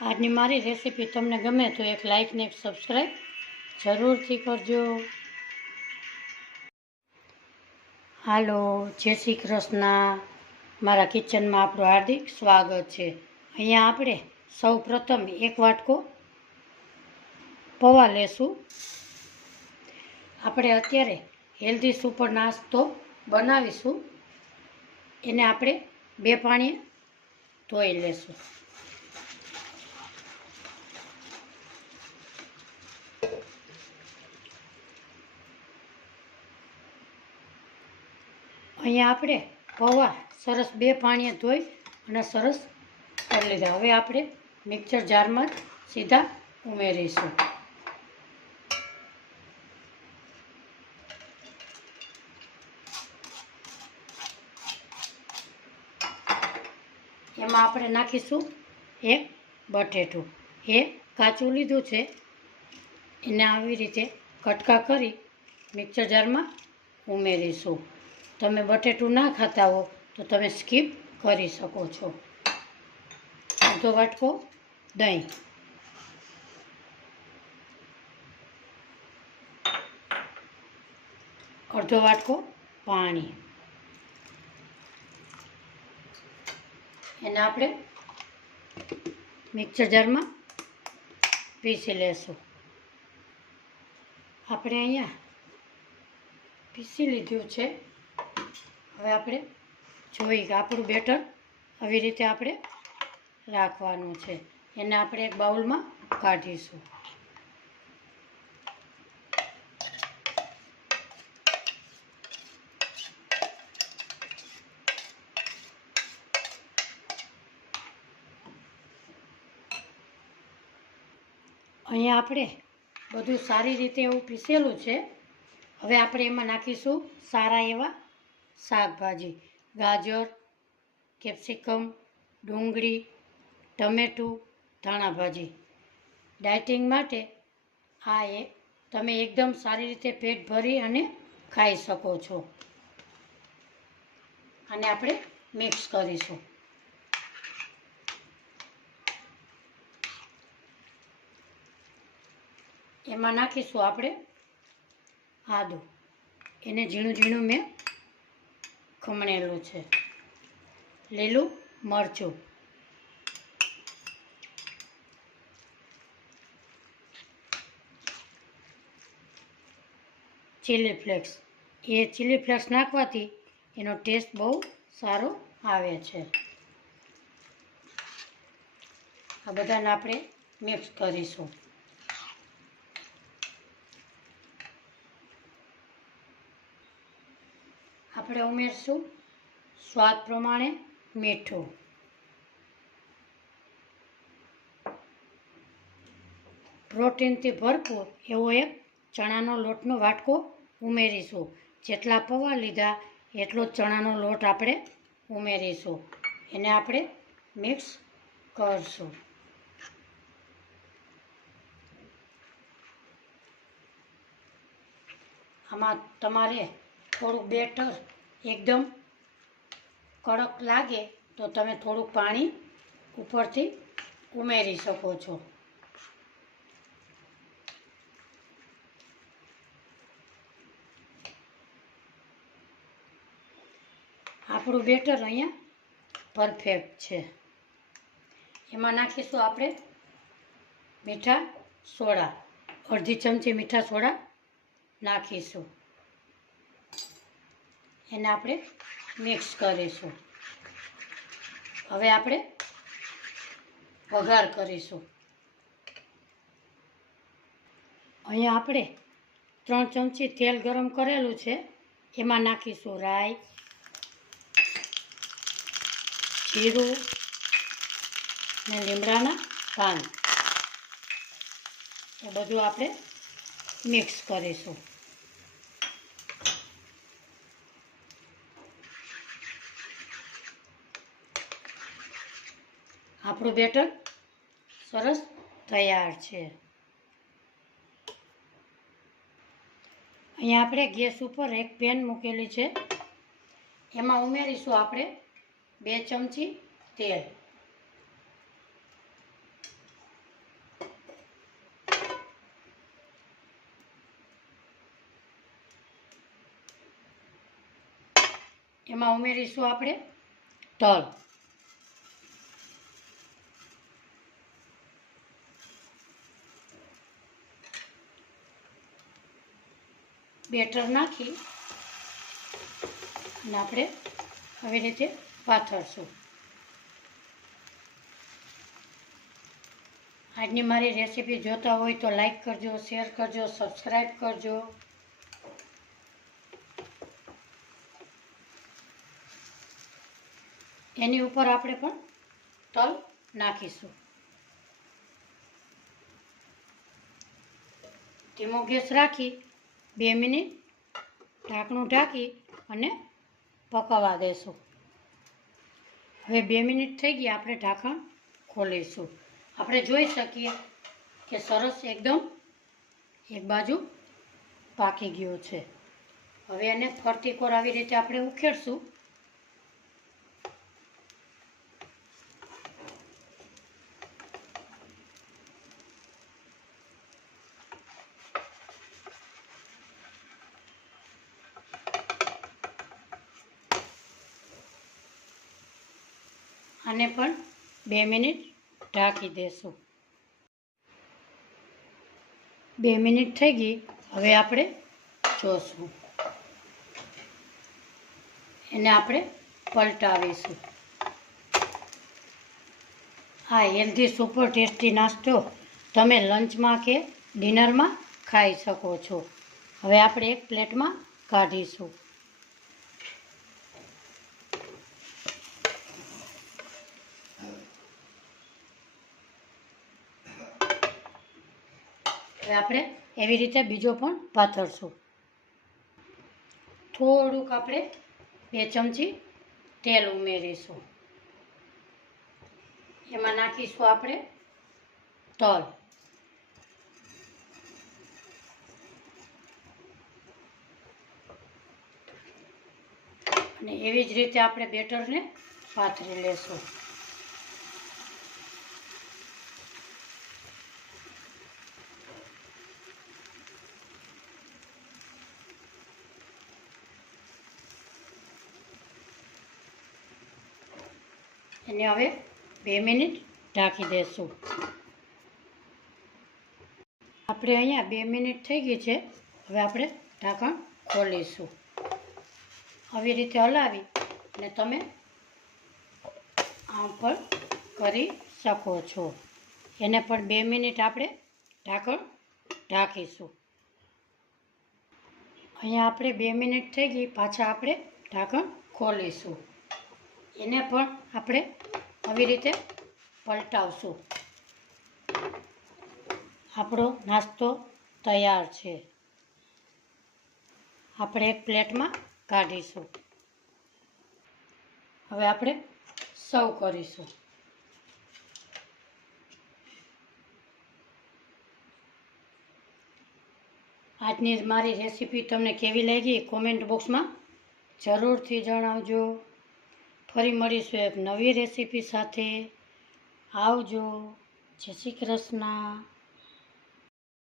આજની મારી રેસીપી તમને ગમે તો એક લાઇક ને એક સબસ્ક્રાઈબ જરૂરથી કરજો. હાલો, જય શ્રી કૃષ્ણ. મારા કિચનમાં આપણું હાર્દિક સ્વાગત છે. અહીંયા આપણે સૌ પ્રથમ એક વાટકો પૌવા લેશું. આપણે અત્યારે હેલ્ધી સુપર નાસ્તો બનાવીશું. એને આપણે 2 પાણીએ ધોઈ લેશું. અહીંયા આપણે પૌવા સરસ 2 પાણીએ ધોઈ અને સરસ કરી લીધા. હવે આપણે મિક્સર જારમાં સીધા ઉમેરીશું. એમાં આપણે નાખીશું એક બટેટું. એ કાચું લીધું છે, એને આવી રીતે કટકા કરી મિક્સર જારમાં ઉમેરીશું. તમે બટેટું ના ખાતા હો તો તમે સ્કીપ કરી શકો છો. અડધો વાટકો દહીં, અડધો વાટકો પાણી. એને આપણે મિક્સર જારમાં પીસી લેશું. આપણે અહીંયા પીસી લીધું છે. હવે આપણે જોઈએ કે આપણું બેટર આવી રીતે આપણે રાખવાનું છે. એને આપણે એક બાઉલમાં કાઢીશું. અહીંયા આપણે બધું સારી રીતે એવું પીસેલું છે. હવે આપણે એમાં નાખીશું સારા એવા શાકભાજી, ગાજર, કેપ્સિકમ, ડુંગળી, ટમેટું, ધાણા ભાજી. ડાયટિંગ માટે આ તમે એકદમ સારી રીતે પેટ ભરી અને ખાઈ શકો છો. અને આપણે મિક્સ કરીશું. એમાં નાખીશું આપણે આદું. એને ઝીણું ઝીણું મેં ખમણેલું છે. લીલું મરચું, ચીલી ફ્લેક્સ. એ ચીલી ફ્લેક્સ નાખવાથી એનો ટેસ્ટ બહુ સારો આવે છે. આ બધાને આપણે મિક્સ કરીશું. આપણે ઉમેરશું સ્વાદ પ્રમાણે મીઠું. પ્રોટીનથી ભરપૂર એવો એક ચણાનો લોટનો વાટકો ઉમેરીશું. જેટલા પૌવા લીધા એટલો જ ચણાનો લોટ આપણે ઉમેરીશું. એને આપણે મિક્સ કરશું. આમાં તમારે થોડુંક બેટર એકદમ કડક લાગે તો તમે થોડુંક પાણી ઉપરથી ઉમેરી શકો છો. આપણું બેટર અહીંયા પરફેક્ટ છે. એમાં નાખીશું આપણે મીઠા સોડા. અડધી ચમચી મીઠા સોડા નાખીશું. એને આપણે મિક્સ કરીશું. હવે આપણે વઘાર કરીશું. અહીંયા આપણે 3 ચમચી તેલ ગરમ કરેલું છે. એમાં નાખીશું રાઈ, જીરું ને લીમડાના પાન. એ બધું આપણે મિક્સ કરીશું. આપણું બેટર સરસ તૈયાર છે. અહીંયા આપણે ગેસ ઉપર એક પેન મૂકેલી છે. એમાં ઉમેરીશું આપણે 2 ચમચી તેલ. એમાં ઉમેરીશું આપણે તલ. બેટર નાખી અને આપણે આવી રીતે પાથરશું. આજની મારી રેસીપી જોતા હોય તો લાઈક કરજો, શેર કરજો, સબસ્ક્રાઈબ કરજો. એની ઉપર આપણે પણ તલ નાખીશું. ધીમો ગેસ રાખી 2 મિનિટ ઢાંકણું ઢાંકી અને પકવવા દેશું. હવે 2 મિનિટ થઈ ગઈ, આપણે ઢાંકણ ખોલીશું. આપણે જોઈ શકીએ કે સરસ એકદમ એક બાજુ પાકી ગયો છે. હવે એને ફરતી કોર આવી રીતે આપણે ઉખેડશું. આને પણ 2 મિનિટ ઢાંકી દેશું. 2 મિનિટ થઈ ગઈ, હવે આપણે જોશું. એને આપણે પલટાવીશું. આ હેલ્ધી સુપર ટેસ્ટી નાસ્તો તમે લંચમાં કે ડિનરમાં ખાઈ શકો છો. હવે આપણે એક પ્લેટમાં કાઢીશું. હવે આપણે એવી રીતે બીજો પણ પાથરશું. થોડુંક આપણે 2 ચમચી તેલ ઉમેરીશું. એમાં નાખીશું આપણે તલ. અને એવી જ રીતે આપણે બેટરને પાથરી લેશું. એને હવે 2 મિનિટ ઢાંકી દેશું. આપણે અહીંયા 2 મિનિટ થઈ ગઈ છે. હવે આપણે ઢાંકણ ખોલીશું. આવી રીતે હલાવી અને તમે આમ પણ કરી શકો છો. એને પણ 2 મિનિટ આપણે ઢાંકણ ઢાંકીશું. અહીંયા આપણે 2 મિનિટ થઈ ગઈ, પાછા આપણે ઢાંકણ ખોલીશું. એને પણ આપણે આવી રીતે પલટાવશું. આપણો નાસ્તો તૈયાર છે. આપણે એક પ્લેટમાં કાઢીશું. હવે આપણે સર્વ કરીશું. આજની મારી રેસીપી તમને કેવી લાગી કોમેન્ટ બોક્સમાં જરૂરથી જણાવજો. ફરી મળીશું એક નવી રેસીપી સાથે. આવજો. જય શ્રી કૃષ્ણ.